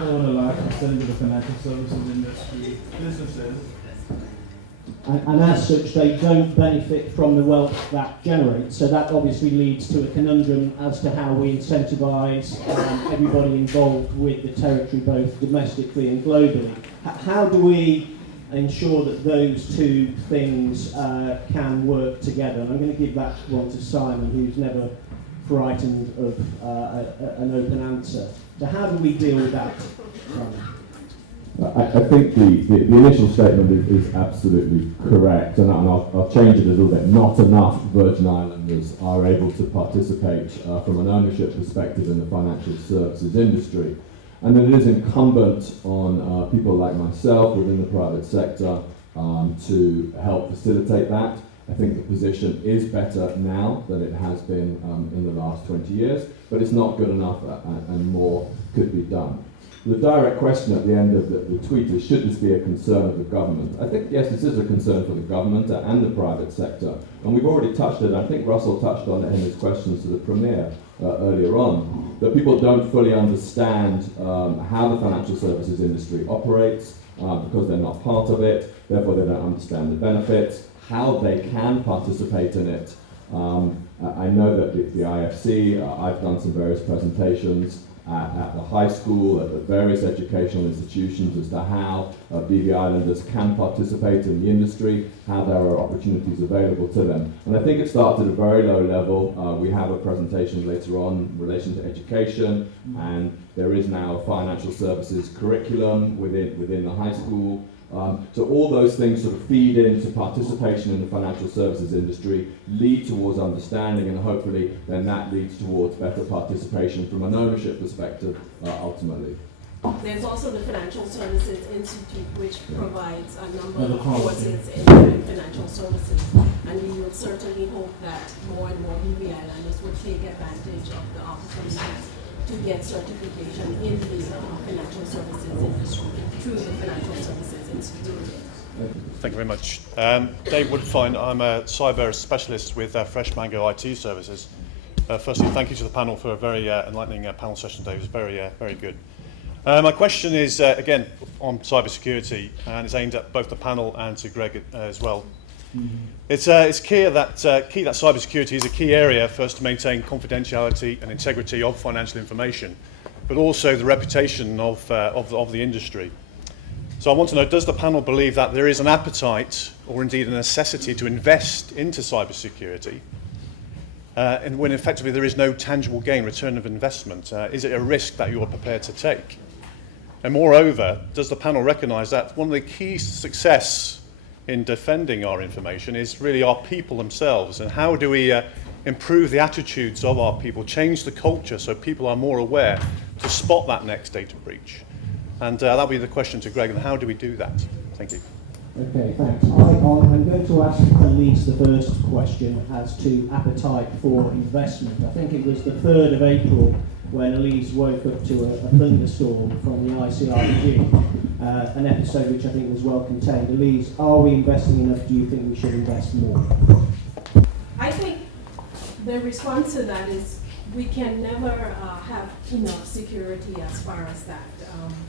not own a large percentage of the financial services industry businesses. And as such, they don't benefit from the wealth that generates. So that obviously leads to a conundrum as to how we incentivise everybody involved with the territory, both domestically and globally. How do we ensure that those two things can work together? And I'm going to give that one to Simon, who's never frightened of an open answer. So how do we deal with that? I think the initial statement is absolutely correct, and I'll change it a little bit. Not enough Virgin Islanders are able to participate from an ownership perspective in the financial services industry. And it is incumbent on people like myself within the private sector to help facilitate that. I think the position is better now than it has been in the last 20 years, but it's not good enough and more could be done. The direct question at the end of the tweet is, should this be a concern of the government? I think, yes, this is a concern for the government and the private sector. And we've already touched it, I think Russell touched on it in his questions to the Premier earlier on, that people don't fully understand how the financial services industry operates because they're not part of it, therefore they don't understand the benefits, how they can participate in it. I know that the IFC, I've done some various presentations at the high school, at the various educational institutions as to how BB Islanders can participate in the industry, how there are opportunities available to them. And I think it starts at a very low level. We have a presentation later on in relation to education, and there is now a financial services curriculum within the high school. So all those things sort of feed into participation in the financial services industry, lead towards understanding, and hopefully then that leads towards better participation from an ownership perspective ultimately. There's also the Financial Services Institute, which provides a number of courses in financial services, and we will certainly hope that more and more BB Islanders will take advantage of the opportunities to get certification in the financial services industry through the Financial Services Institute. Thank you very much. Dave Woodfine, I'm a cyber specialist with Fresh Mango IT Services. Firstly, thank you to the panel for a very enlightening panel session today. It was very good. My question is, again, on cybersecurity, and it's aimed at both the panel and to Greg as well. It's clear that cybersecurity is a key area for us to maintain confidentiality and integrity of financial information, but also the reputation of the industry. So I want to know, does the panel believe that there is an appetite or indeed a necessity to invest into cybersecurity and when effectively there is no tangible gain, return of investment? Is it a risk that you are prepared to take? And moreover, does the panel recognise that one of the keys to success in defending our information is really our people themselves, and how do we improve the attitudes of our people, change the culture so people are more aware to spot that next data breach? And that'll be the question to Greg, and how do we do that? Thank you. Okay, thanks. I'm going to ask Elise the first question as to appetite for investment. I think it was the 3rd of April when Elise woke up to a thunderstorm from the ICRG, an episode which I think was well contained. Elise, are we investing enough? Do you think we should invest more? I think the response to that is we can never have enough security as far as that.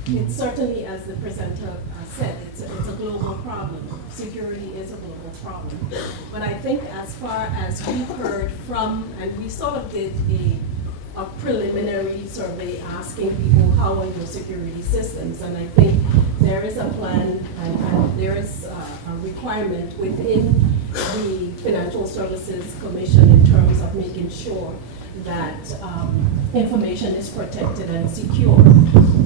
It's certainly, as the presenter said, it's a global problem. Security is a global problem. But I think as far as we've heard from, and we sort of did a preliminary survey asking people how are your security systems, and I think there is a plan and there is a requirement within the Financial Services Commission in terms of making sure that information is protected and secure.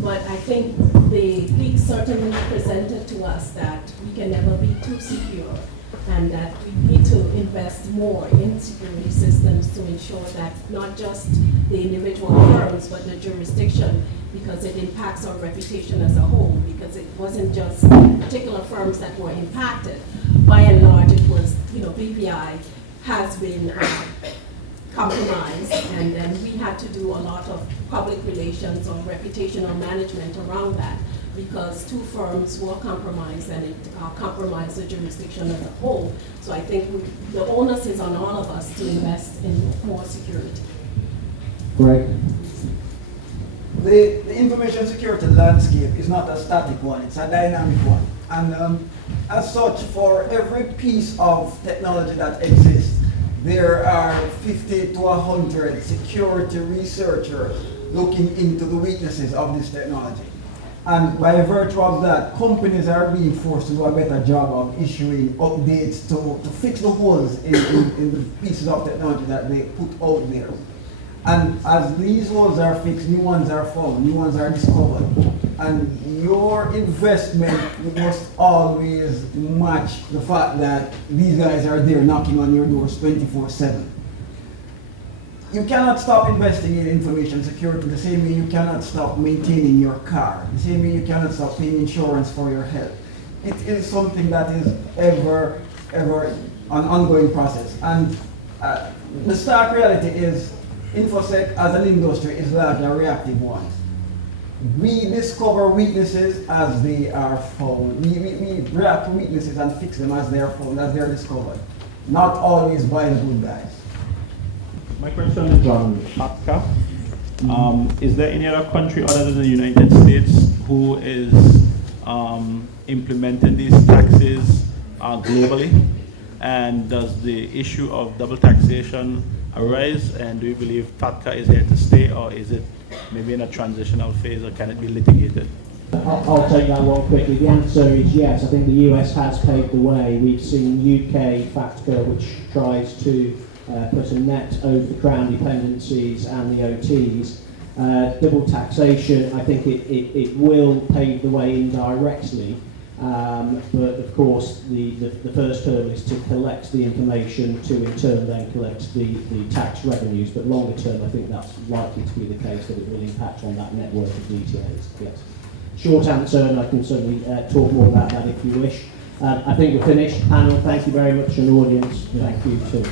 But I think the leak certainly presented to us that we can never be too secure, and that we need to invest more in security systems to ensure that not just the individual firms, but the jurisdiction, because it impacts our reputation as a whole, because it wasn't just particular firms that were impacted. By and large, it was, BVI has been compromised, and then we had to do a lot of public relations or reputational management around that, because 2 firms were compromised, and it compromised the jurisdiction as a whole. So I think the onus is on all of us to invest in more security. Greg? the information security landscape is not a static one, it's a dynamic one. And as such, for every piece of technology that exists, there are 50 to 100 security researchers looking into the weaknesses of this technology. And by virtue of that, companies are being forced to do a better job of issuing updates to fix the holes in the pieces of technology that they put out there. And as these holes are fixed, new ones are found, new ones are discovered. And your investment must always match the fact that these guys are there knocking on your doors 24/7. You cannot stop investing in information security the same way you cannot stop maintaining your car, the same way you cannot stop paying insurance for your health. It is something that is ever an ongoing process. And the stark reality is InfoSec as an industry is largely a reactive one. We discover weaknesses as they are found. We react to weaknesses and fix them as they are found, as they are discovered. Not always by the good guys. My question is on FATCA. Is there any other country other than the United States who is implementing these taxes globally? And does the issue of double taxation arise? And do you believe FATCA is here to stay, or is it maybe in a transitional phase, or can it be litigated? I'll take that one quickly. The answer is yes. I think the US has paved the way. We've seen UK FATCA, which tries to put a net over the Crown dependencies and the OTs. Double taxation, I think it will pave the way indirectly, but of course the first hurdle is to collect the information to in turn then collect the tax revenues, but longer term I think that's likely to be the case, that it will impact on that network of DTAs. Yes. Short answer, and I can certainly talk more about that if you wish. I think we're finished. Panel, thank you very much, and audience, thank you too.